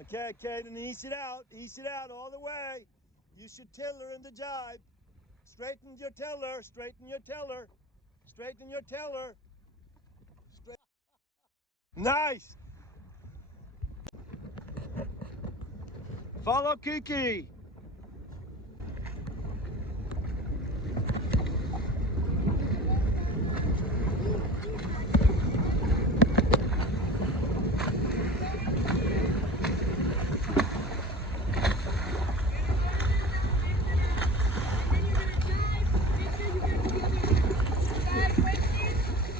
Okay, Caden, ease it out. Ease it out all the way. Use your tiller in the jibe. Straighten your tiller. Straighten your tiller. Straighten your tiller. Nice. Follow Kiki.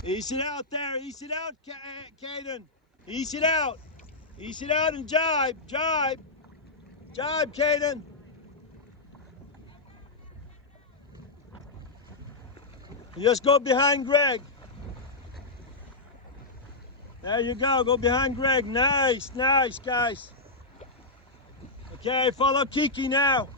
Ease it out there. Ease it out, Caden. Ease it out. Ease it out and jibe. Jibe. Jibe, Caden. Just go behind Greg. There you go. Go behind Greg. Nice, nice, guys. Okay, follow Kiki now.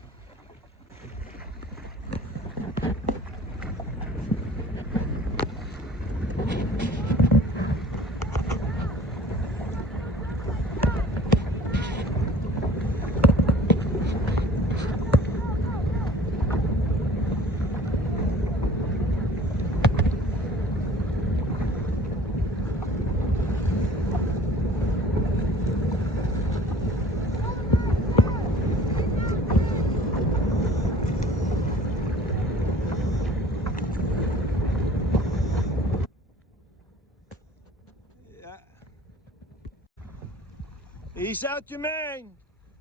Ease out your main.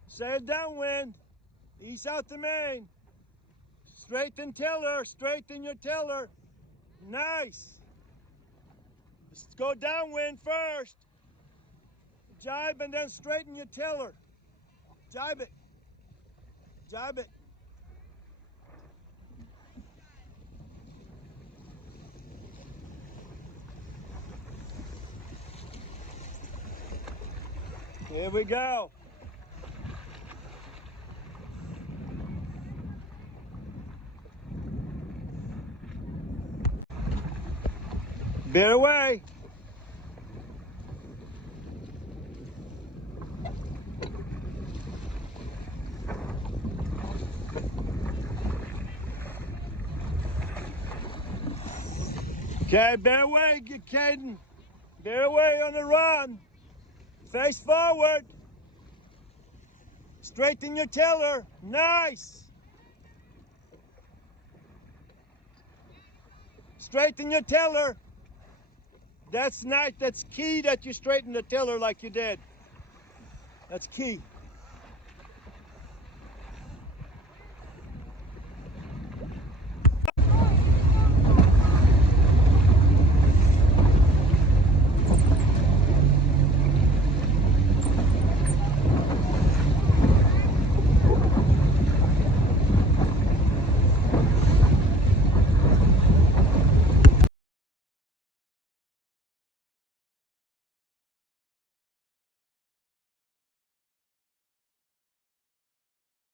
Sail downwind. Ease out the main. Straighten tiller. Straighten your tiller. Nice. Let's go downwind first. Jibe and then straighten your tiller. Jibe it. Jibe it. Here we go. Bear away. Okay, bear away, Caden. Bear away on the run. Face forward. Straighten your tiller. Nice. Straighten your tiller. That's nice. That's key that you straighten the tiller like you did. That's key.